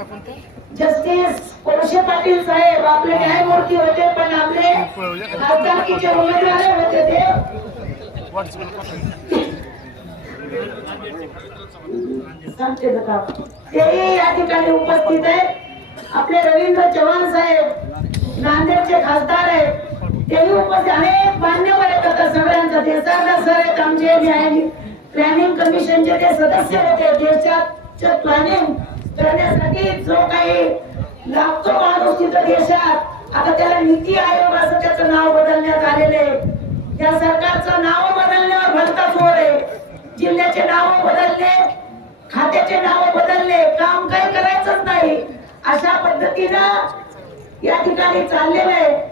आहेत जस्टिस कोळशे पाटील साहेब आपले न्यायमूर्ती होते पण आपले खासदारकीचे उमेदवार होते ते. सांगते बघा. तेही या ठिकाणी उपस्थित आहेत. आपले रवींद्र चव्हाण साहेब नांदेडचे खासदार आहेत. तेही उपस्थित. अनेक मान्यवर आहेत आता सगळ्यांचा देसाला सर आहेत आमचे न्याय प्लॅनिंग कमिशनचे ते सदस्य होते. देशात प्लॅनिंग करण्यासाठी जो काही लागतो माणूस तिथं देशात आता त्याला नीती आयोग असं त्याचं नाव बदलण्यात आलेलं आहे. या सरकारचं नाव बदलण्यावर भलता जोर आहे. जिल्ह्याचे नाव बदलले खात्याचे नाव बदलले काम काही करायचंच नाही. अशा पद्धतीनं या ठिकाणी चाललेलं आहे.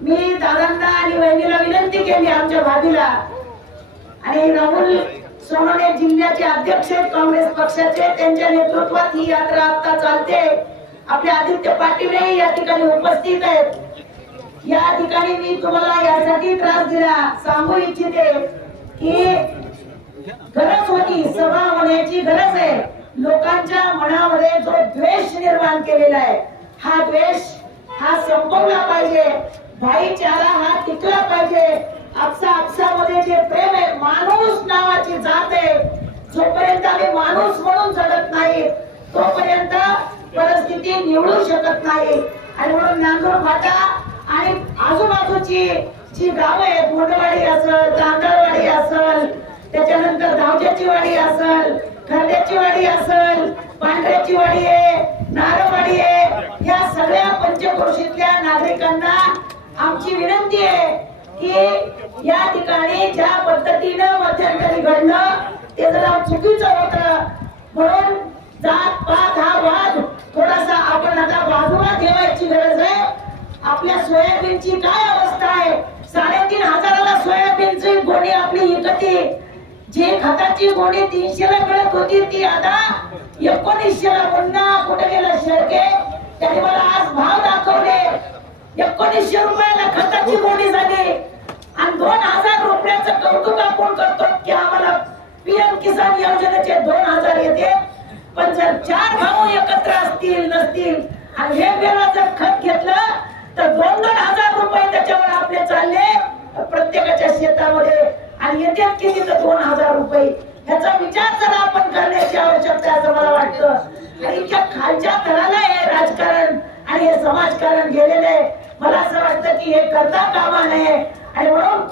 मी दादांना आणि वहिनीला विनंती केली आमच्या भाभीला आणि राहुल सोनोने जिल्ह्याचे अध्यक्ष काँग्रेस पक्षाचे त्यांच्या नेतृत्वात ही यात्रा आता चालते. आपले आदित्य पाटीलही या ठिकाणी उपस्थित आहेत. या ठिकाणी मी तुम्हाला यासाठी त्रास दिला. सांगू इच्छिते की गरज होती सभा होण्याची गरज आहे. लोकांच्या मनामध्ये जो द्वेष निर्माण केलेला आहे हा द्वेष हा संपवला पाहिजे. भाईचारा हा टिकला पाहिजे. आपसा आपसामध्ये जे प्रेम आहे माणूस नावाची जात आहे. जोपर्यंत आम्ही माणूस म्हणून जगत नाही तोपर्यंत परिस्थिती निवडू शकत नाही. आणि म्हणून नांदूर फाटा आणि आजूबाजूची जी गाव आहेत मोठवाडी असल तांदळवाडी असल त्याच्यानंतर धावज्याची वाडी असल खरड्याची वाडी असल पांढऱ्याची वाडी आहे नारवाडी आहे या सगळ्या पंचक्रोशीतल्या नागरिकांना आमची विनंती आहे की या ठिकाणी ज्या पद्धतीनं मध्यंतरी घडलं ते जरा चुकीचं होतं. म्हणून जात पात हा वाद थोडासा आपण आता बाजूला ठेवायची गरज आहे. आपल्या सोयाबीनची काय अवस्था आहे? साडेतीन हजाराला सोयाबीनची गोणी आपली विकती. जी खताची गोणी तीनशेला मिळत होती ती आता एकोणीसशेला पुन्हा कुठे गेलं शेळके? त्याने मला आज भाव दाखवले. एकोणीसशे रुपयाला खताची गोणी झाली. आणि दोन हजार रुपयाचं कौतुक आपण करतो की आम्हाला पीएम किसान योजनेचे दोन हजार येते. पण जर चार भाऊ एकत्र असतील नसतील आणि वेगवेगळं जर खत घेतलं तर दोन दोन हजार रुपये त्याच्यावर आपले चालले प्रत्येकाच्या शेतामध्ये. आणि येतात किती तर दोन हजार रुपये. याचा विचार जर आपण करण्याची आवश्यकता असं मला वाटतं. आणि इतक्या खालच्या थराला हे राजकारण आणि हे समाजकारण गेलेलं आहे. मला असं वाटतं की हे करता कामा नये. आणि म्हणून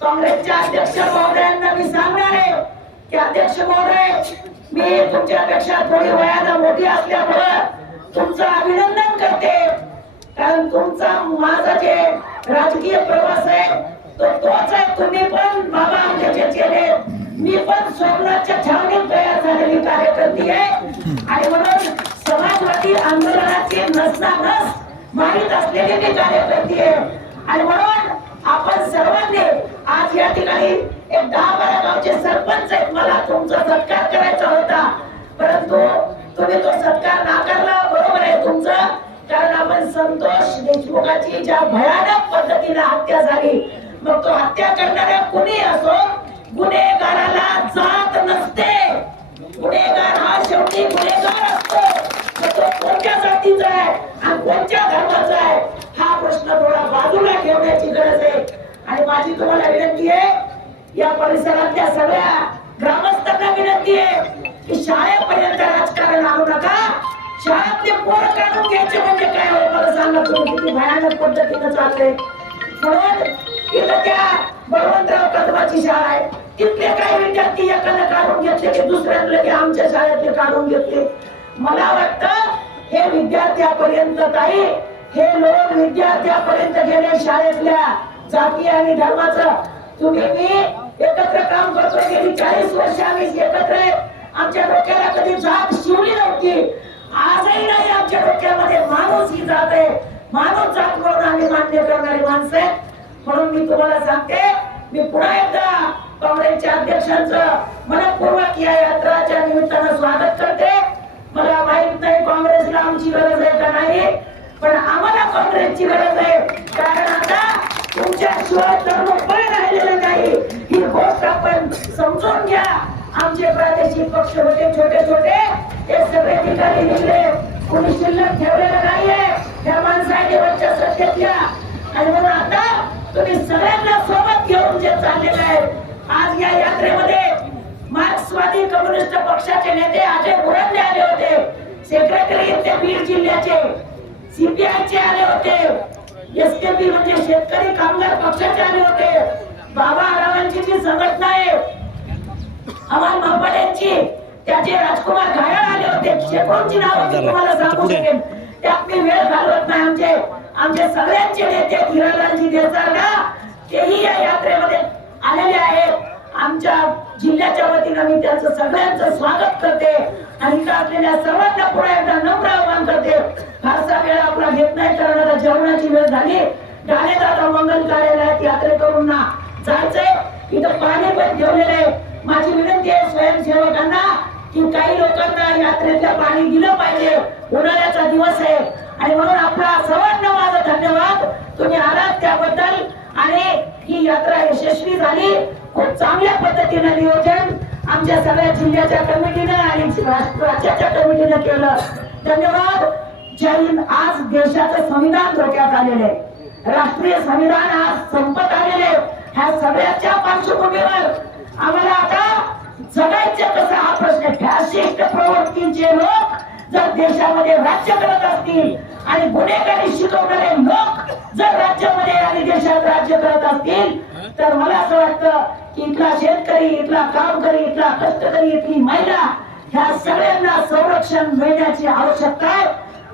काँग्रेसच्या अध्यक्ष महोदयांना मी सांगणार आहे की अध्यक्ष महोदय मी तुमच्यापेक्षा थोडी वयाला मोठी असल्यामुळे तुमचं अभिनंदन करते. कारण तुमचा माझा जे राजकीय प्रवास आहे तो तोच आहे. तुम्ही पण बाबा आमच्या केले मी पण स्वप्नाच्या छावणीत तयार झालेली कार्यकर्ती आहे. आणि म्हणून समाजवादी आंदोलनाची नसनानस माहीत असलेली मी कार्यकर्ती आहे. आणि म्हणून आपण सर्वांनी आज या ठिकाणी एक दहा बारा गावचे सरपंच आहेत. मला तुमचा सत्कार करायचा होता. परंतु तुम्ही तो सत्कार नाकारला बरोबर आहे तुमचं. कारण आपण संतोष देशमुखाची ज्या भयानक पद्धतीने हत्या झाली मग तो हत्या करणाऱ्या कुणी असो गुन्हेगाराला जात नसते. गुन्हेगार हा शेवटी गुन्हेगार असतो. आता तो कोणत्या जातीचा आहे आणि कोणत्या धर्माचा आहे हा प्रश्न थोडा बाजूला ठेवण्याची गरज आहे आणि माझी तुम्हाला विनंती आहे या परिसरातल्या सगळ्या ग्रामस्थांना विनंती आहे की शाळेपर्यंत राजकारण आणू नका शाळेतले पोर काढून घ्यायचे म्हणजे काय मला सांगा तुम्ही किती भयानक पद्धतीनं चालले म्हणून इथं त्या बळवंतराव कदमाची शाळा आहे तिथले काही विद्यार्थी एकाला काढून घेतले की दुसऱ्यातले की आमच्या शाळेतले काढून घेतले मला वाटतं हे विद्यार्थ्यापर्यंत काही हे लोक विद्यार्थ्यापर्यंत गेले शाळेतल्या. जाती आणि धर्माचं. तुम्ही मी एकत्र काम करतोय गेली चाळीस वर्ष आम्ही एकत्र आमच्या डोक्याला कधी जात शिवली नव्हती. आजही नाही आमच्या डोक्यामध्ये माणूस ही जात आहे. माणूस जात म्हणून आम्ही मान्य करणारी माणसं आहेत. म्हणून मी तुम्हाला सांगते मी पुन्हा एकदा काँग्रेसच्या अध्यक्षांचं मनपूर्वक या यात्राच्या निमित्तानं स्वागत करते. मला माहीत नाही काँग्रेसला आमची गरज आहे का नाही पण आम्हाला काँग्रेसची गरज आहे. कारण आता तुमच्याशिवाय धर्म पण राहिलेला नाही. ही गोष्ट आपण समजून घ्या. आमचे प्रादेशिक पक्ष होते छोटे छोटे. ते सगळे ठिकाणी निघले. कोणी शिल्लक ठेवलेलं नाहीये. त्या माणसाने वरच्या सत्तेतल्या आणि म्हणून आता तुम्ही सगळ्यांना सोबत घेऊन जे चाललेलं आहे आज या यात्रेमध्ये मार्क्सवादी कम्युनिस्ट पक्षाचे नेते अजय बुरंदे आले होते. सेक्रेटरी ते बीड जिल्ह्याचे. सीपीआयचे आले होते. एसकेपी म्हणजे शेतकरी कामगार पक्षाचे आले होते. बाबा आरामांची जी संघटना आहे अमल महापाड्यांची त्याचे राजकुमार घायाळ आले होते. शेकोणची नावं तुम्हाला सांगू शकेन. त्यात मी वेळ घालवत नाही आमचे. आमचे सगळ्यांचे नेते हिरालालजी देसारगा तेही या यात्रेमध्ये आलेले आहेत. आमच्या जिल्ह्याच्या वतीनं मी त्यांचं सगळ्यांचं स्वागत करते. आणि इथं असलेल्या सर्वांना पुन्हा एकदा नम्र आवाहन करते. फारसा वेळ आपला घेत नाही कारण आता जेवणाची वेळ झाली. गाणे दादा मंगल कार्यालयात यात्रेकरूंना जायचंय. इथं पाणी पण ठेवलेलं आहे. माझी विनंती आहे स्वयंसेवकांना की काही लोकांना यात्रेतलं पाणी दिलं पाहिजे. उन्हाळ्याचा दिवस आहे. आणि म्हणून आपला सर्वांना माझा धन्यवाद. तुम्ही आलात त्याबद्दल आणि ही यात्रा यशस्वी झाली. खूप चांगल्या पद्धतीनं नियोजन आमच्या सगळ्या जिल्ह्याच्या कमिटीनं आणि राज्याच्या कमिटीनं केलं. धन्यवाद. जय हिंद. आज देशाचं संविधान धोक्यात आलेलं आहे. राष्ट्रीय संविधान आज संपत आलेले ह्या सगळ्याच्या पार्श्वभूमीवर आम्हाला आता जगायचं कसं हा प्रश्न फॅसिस्ट प्रवृत्तीचे लोक जर देशामध्ये राज्य करत असतील आणि गुन्हेगारी शिकवणारे लोक जर राज्यामध्ये आणि देशात राज्य करत असतील तर मला असं वाटतं की इथला शेतकरी इथला कामकरी इथला कष्टकरी इथली महिला ह्या सगळ्यांना संरक्षण मिळण्याची आवश्यकता आहे.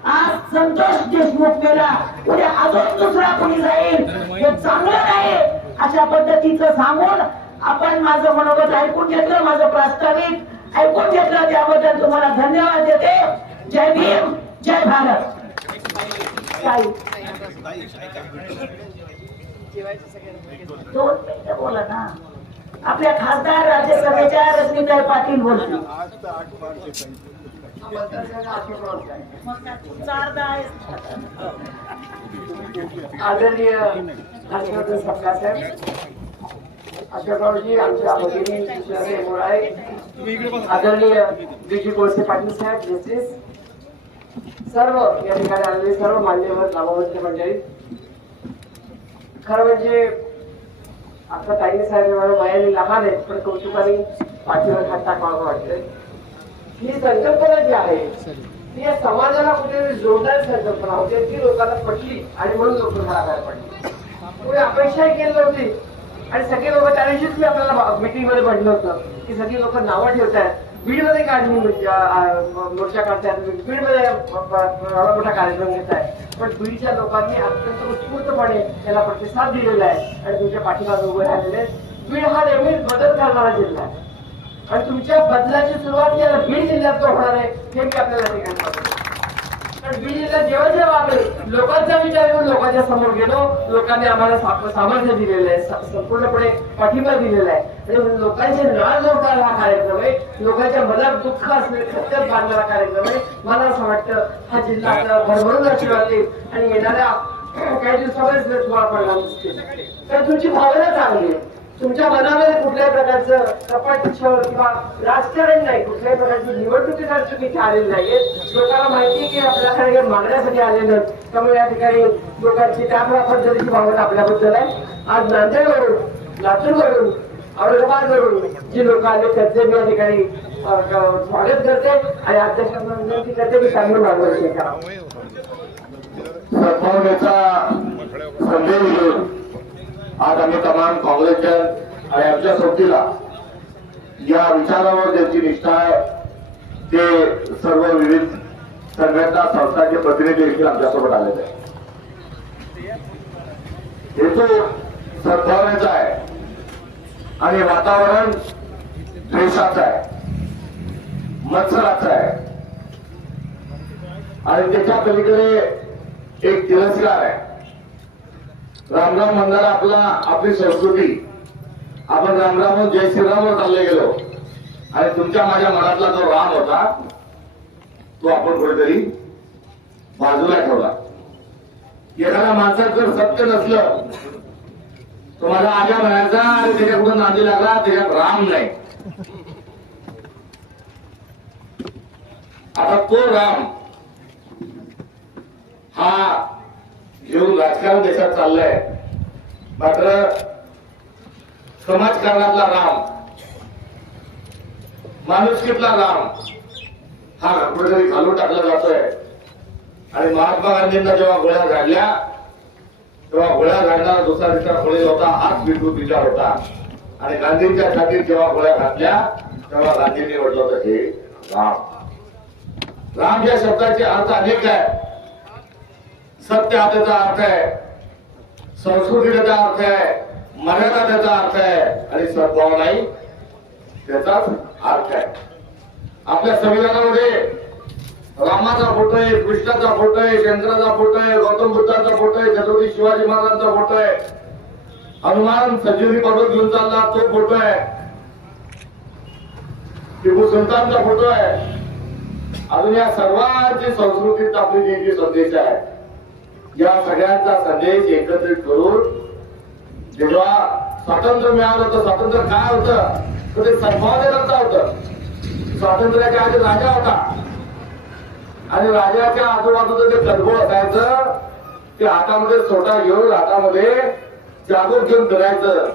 आज संतोष देशमुख मेला. उद्या अजून दुसरा कोणी जाईल हे चांगलं नाही. अशा पद्धतीचं सांगून आपण माझं मनोगत ऐकून घेतलं माझं प्रास्ताविक ऐकून घेतलं. त्याबद्दल तुम्हाला धन्यवाद देते. जय भीम जय भारत. ताई. दोन मिनिटं बोला ना. आपल्या खासदार राज्यसभेच्या रश्मीताई पाटील बोलतील आदरणीय हर्षवर्धन सपकाळ साहेब अशोकरावजी आमच्या भगिनी आदरणीय बीजी कोळसे पाटील साहेब जस्टिस सर्व या ठिकाणी आलेले सर्व मान्यवर नामवंत मंडळी. खरं म्हणजे आता ताई साहेब वयाने लहान आहेत पण कौतुकाने पाठीवर हात टाकावा वाटतंय. ही संकल्पना जी आहे ती या समाजाला कुठेतरी जोरदार संकल्पना होती. ती लोकांना पटली आणि म्हणून लोक घराबाहेर पडली. पुढे अपेक्षाही केली नव्हती. आणि सगळे लोक त्या दिवशीच मी आपल्याला मीटिंगमध्ये म्हणलं होतं की सगळी लोक नावं ठेवत आहेत बीडमध्ये काढणी म्हणजे, मोर्चा काढतायत बीडमध्ये एवढा मोठा कार्यक्रम घेत आहे पण बीडच्या लोकांनी अत्यंत उत्स्फूर्तपणे त्याला प्रतिसाद दिलेला आहे आणि तुमच्या पाठीमागे उभे राहिलेले बीड हा नेहमीच बदल करणारा जिल्हा आहे. आणि तुमच्या बदलाची सुरुवात या बीड जिल्ह्यात होणार आहे हे मी आपल्याला ठिकाणी सांगतो. कारण बीड जिल्ह्यात जेव्हा जेव्हा लोकांचा विचार करून लोकांच्या समोर गेलो. लोकांनी आम्हाला सामर्थ्य दिलेलं आहे. संपूर्णपणे पाठिंबा दिलेला आहे. आणि लोकांचे नाळ जोडणारा हा कार्यक्रम आहे. लोकांच्या मनात दुःख असलेले खत्यात बांधणारा कार्यक्रम आहे. मला असं वाटतं हा जिल्हा भरभरून आशीर्वाद देईल. आणि येणाऱ्या काही दिवसामध्येच तुम्हाला परिणाम दिसतील. तर तुमची भावना चांगली आहे. तुमच्या मनामध्ये कुठल्याही प्रकारचं कपट छळ किंवा राजकारण नाही कुठल्याही प्रकारची निवडणुकीसाठी तुम्ही आलेले नाहीये लोकांना माहिती की आपल्याकडे मागण्यासाठी आलेलं त्यामुळे या ठिकाणी लोकांची त्या पद्धतीची भावना आपल्याबद्दल आहे. आज नांदेडवरून लातूरवरून औरंगाबादवरून जी लोक आले त्यांचे मी या ठिकाणी स्वागत करते आणि अध्यक्षांना विनंती करते की चांगलं मार्गदर्शन करा सद्भावनेचा संदेश घेऊन आज आम्ही तमाम काँग्रेसच्या आणि आमच्या सोबतीला या विचारावर ज्यांची निष्ठा आहे ते सर्व विविध संघटना संस्थांचे प्रतिनिधी देखील आमच्यासोबत आलेले आहेत. हेतू सद्भावनेचा आहे आणि वातावरण द्वेषाचं आहे मत्सराचं आहे. आणि त्याच्या पलीकडे एक तिरस्कार आहे. रामराम म्हणणारा आपला आपली संस्कृती. आपण रामराम जय श्रीरामवर चालले गेलो. आणि तुमच्या माझ्या मनातला जो राम होता तो आपण कुठेतरी बाजूला ठेवला. एखाद्या माणसात जर सत्य नसलं तो माझा आजा म्हणायचा आणि त्याच्याकडून नांदी लागला त्याच्यात राम नाही. आता तो राम हा घेऊन राजकारण देशात चाललंय मात्र समाजकारणातला राम माणुसकीतला राम हा कुठेतरी घालून टाकला जातोय आणि महात्मा गांधींना जेव्हा गोळ्या झाडल्या तेव्हा गोळ्या झाडणारा दुसरा तिसरा खोळी होता हाच विकृत विचार होता. आणि गांधींच्या छातीत जेव्हा गोळ्या घातल्या तेव्हा गांधींनी म्हटलं होतं हे राम. राम या शब्दाचे अर्थ अनेक आहे सत्य हा त्याचा अर्थ आहे. संस्कृती त्याचा अर्थ आहे. मर्यादा त्याचा अर्थ आहे. आणि सद्भाव नाही त्याचाच अर्थ आहे. आपल्या संविधानामध्ये रामाचा फोटो आहे कृष्णाचा फोटो आहे शंकराचा फोटो आहे गौतम बुद्धाचा फोटो आहे छत्रपती शिवाजी महाराजांचा फोटो आहे. हनुमान संजीवनी पर्वत घेऊन चालला तो फोटो आहे. टिपू सुलतानचा फोटो आहे. अजून या सर्वांची संस्कृतीत आपली जी संदेश आहे या सगळ्यांचा संदेश एकत्रित करून जेव्हा स्वातंत्र्य मिळालं तर स्वातंत्र्य काय होतं? तर ते सद्भावनेकरता होत. स्वातंत्र्याच्या आधी राजा होता. आणि राजाच्या आजूबाजूचं जे कडबोळ असायचं ते हातामध्ये सोटा घेऊन हातामध्ये जागृत घेऊन फिरायचं.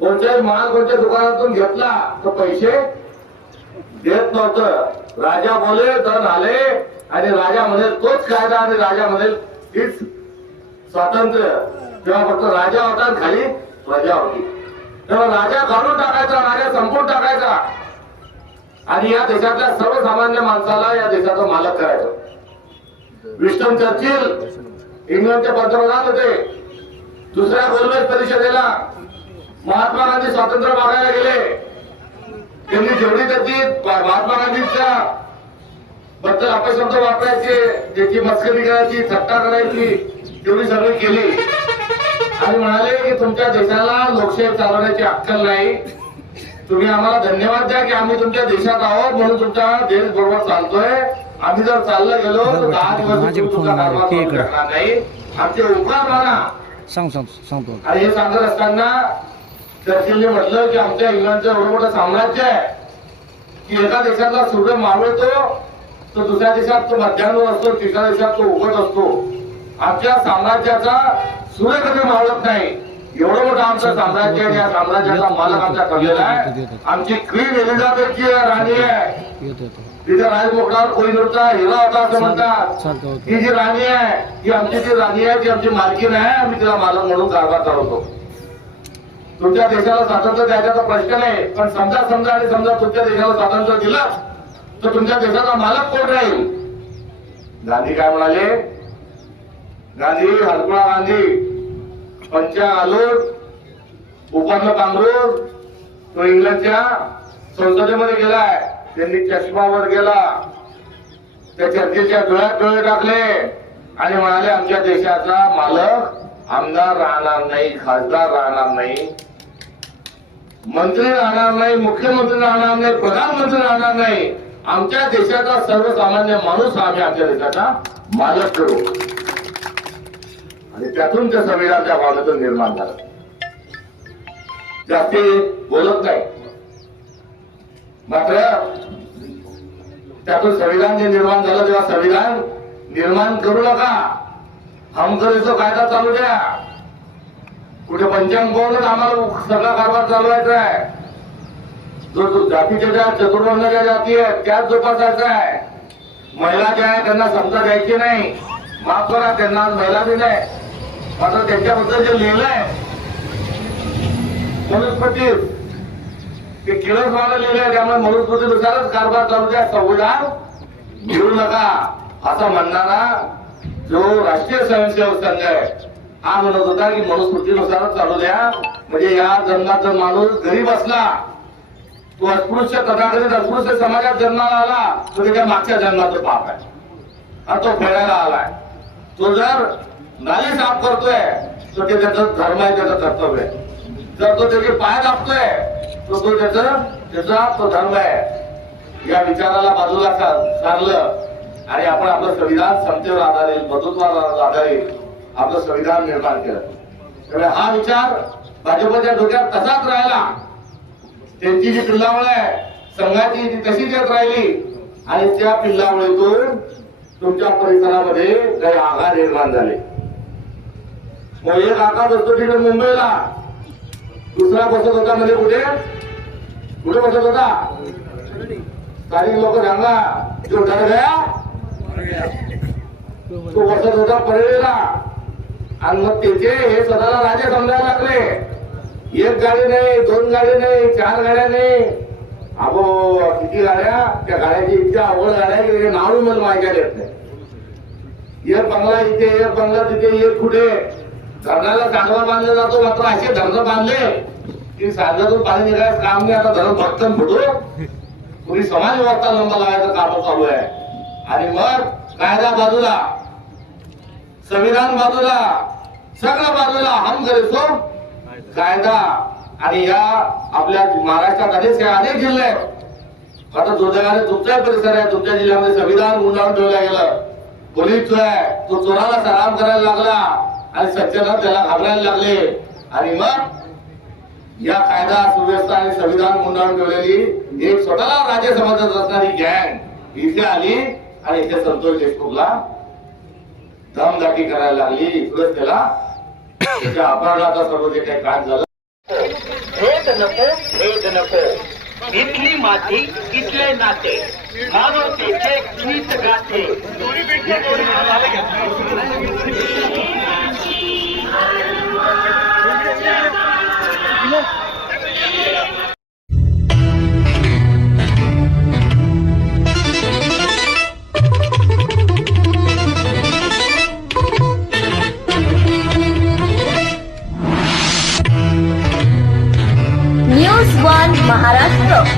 कोणत्याही माल कोणत्या दुकानातून घेतला तर पैसे देत नव्हतं. राजा बोले धन आले आणि राजा म्हणेल तोच कायदा आणि राजा म्हणेल हीच स्वातंत्र्य. तेव्हा फक्त राजा होता खाली प्रजा होती. तेव्हा राजा काढून टाकायचा राजा संपून टाकायचा. आणि या देशातल्या सर्वसामान्य माणसाला या देशाचा मालक करायचं. विस्टन चर्चिल इंग्लंडचे पंतप्रधान होते. दुसऱ्या गोलमेज परिषदेला महात्मा गांधी स्वातंत्र्य मागायला गेले. त्यांनी जेवढी त्याची महात्मा गांधीच्या बद्दल अपशब्द वापरायचे त्याची मस्करी करायची थट्टा करायची तेवढी सगळी केली. आणि म्हणाले की तुमच्या देशाला लोकशाही चालवण्याची अक्कल नाही. तुम्ही आम्हाला धन्यवाद द्या की आम्ही तुमच्या देशात आहोत म्हणून तुमच्या देश बरोबर चालतोय. आम्ही जर चाललं गेलो तर दहा दिवस तुमचा नाही. आमचे उपकार माना. सांग सांग सांगतो. आणि हे सांगत असताना चर्चिलने म्हटलं की आमच्या इंग्लंडचं मोठं साम्राज्य आहे की एका देशातला सूर्य मावळतो तर दुसऱ्या देशात तो मध्यान्ह असतो तिसऱ्या देशात तो उगत असतो. आमच्या साम्राज्याचा सूर्य कधी मावळत नाही. एवढं मोठं आमचं साम्राज्य आहे या साम्राज्याचा मालक आमचा ठरलेला आहे. आमची क्वीन एलिझाबेथची राणी आहे. तिथे राजमुखावर कोहिनूरचा हिरा होता असं म्हणतात. ही जी राणी आहे ही आमची जी राणी आहे ती आमची मालकीण आहे आम्ही तिला मालक म्हणून कारभार चालवतो तुमच्या देशाला स्वातंत्र्य द्यायचा प्रश्न नाही पण समजा समजा आणि समजा तुमच्या देशाला स्वातंत्र्य दिलं तर तुमच्या देशाचा मालक कोण राहील? गांधी काय म्हणाले? गांधी हरकुळा गांधी पंचा घालून उपरलं कामरूर तो इंग्लंडच्या संसदेमध्ये गेलाय. त्यांनी चष्मावर गेला. त्या चर्चेच्या डोळ्यात डोळे टाकले. आणि म्हणाले आमच्या देशाचा मालक आमदार राहणार नाही खासदार राहणार नाही. मंत्री राहणार नाही मुख्यमंत्री राहणार नाही प्रधानमंत्री राहणार नाही. आमच्या देशाचा सर्वसामान्य माणूस आम्ही आमच्या देशाचा मालक करू आणि त्यातून त्या संविधानच्या भावनेतून निर्माण झालं. जास्ती बोलत नाही. मात्र त्यातून संविधान जे निर्माण झालं तेव्हा संविधान निर्माण करू नका. हमकरीचा कायदा चालू द्या. कुठे पंचांग करूनच आम्हाला सगळा कारभार चालवायचा आहे. जो जो जातीच्या ज्या चतुर्वर्णाच्या जाती आहेत त्याच जोपासायचा आहे महिला ज्या आहेत त्यांना समजा द्यायची नाही. माफ करा त्यांना आज महिला दिलाय नाही मात्र त्यांच्याबद्दल जे लिहिलंय मनुस्पती ते किळस मला लिहिलंय त्यामुळे मनुस्पतीनुसारच कारभार चालू द्या संविधान घेऊ नका. असं म्हणणारा जो राष्ट्रीय स्वयंसेवक संघ आहे हा म्हणत होता की मनुस्मृतीनुसारच चालू द्या. म्हणजे या जन्माचा माणूस गरीब असला तो अस्पृश्य तथाकथित अस्पृश्य समाजात जन्माला आला तर त्याच्या मागच्या जन्माचं पाप आहे. आणि तो फेडायला आलाय. तो जर नाली साफ करतोय तर ते त्याचं धर्म आहे त्याचं कर्तव्य आहे. जर तो त्याचे पाय दाबतोय तर तो त्याचं त्याचा तो धर्म आहे. या विचाराला बाजूला सारलं. आणि आपण आपलं संविधान समतेवर आधारित बंधुत्वावर आधारित आपलं संविधान निर्माण केलं. त्यामुळे हा विचार भाजपच्या डोक्यात तसाच राहिला. त्यांची जी पिल्लावळ आहे संघाची ती तशीच येत राहिली आणि त्या पिल्लावळीतून तुमच्या परिसरामध्ये काही आघात निर्माण झाले. मग एक आघात असतो तिकडे मुंबईला. दुसरा बसत होता म्हणजे कुठे? कुठे बसत होता? स्थानिक लोक सांगा जो डर गया. तो बसत होता परेलीला आणि मग त्याचे हे स्वतःला राजे समजायला लागले. एक गाडी नाही दोन गाडी नाही चार गाड्या नाही. अबो किती गाड्या? त्या गाड्याची इतक्या अवघड गाड्या की नाव मला माहिती येत नाही. एक बंगला इथे एक बंगला तिथे एक कुठे? धरणाला कांडवा बांधला जातो मात्र असे धरण बांधले की सांगातून पाणी निघायचं काम नाही आता धरण भक्कन फुटो. कुणी समाज व्यवस्था लंबा लावायचं काम चालू आहे. आणि मग कायदा बाजूला संविधान बाजूला सगळं बाजूला हम सो. कायदा आणि या आपल्या महाराष्ट्रात अनेक अनेक जिल्हे आहेत. आता दुर्दैवाने तुमचा परिसर आहे तुमच्या जिल्ह्यामध्ये संविधान गुंडाळून ठेवलं गेलं. पोलीस जो आहे तो चोराला सराम करायला लागला आणि सज्जन त्याला घाबरायला लागले. आणि मग या कायदा सुव्यवस्था आणि संविधान गुंडाळून ठेवलेली एक स्वतःला राज्य समाजात असणारी गँग इथे आली आणि इथे संतोष देशमुखला दमदाटी करायला लागली. इकडे त्याला त्याच्या अपहरणाचा सर्व जे काही काम झालं. भेद नको भेद नको. इथली माती इथले नाते. मानवतेचे गीत गाते. Maharashtra.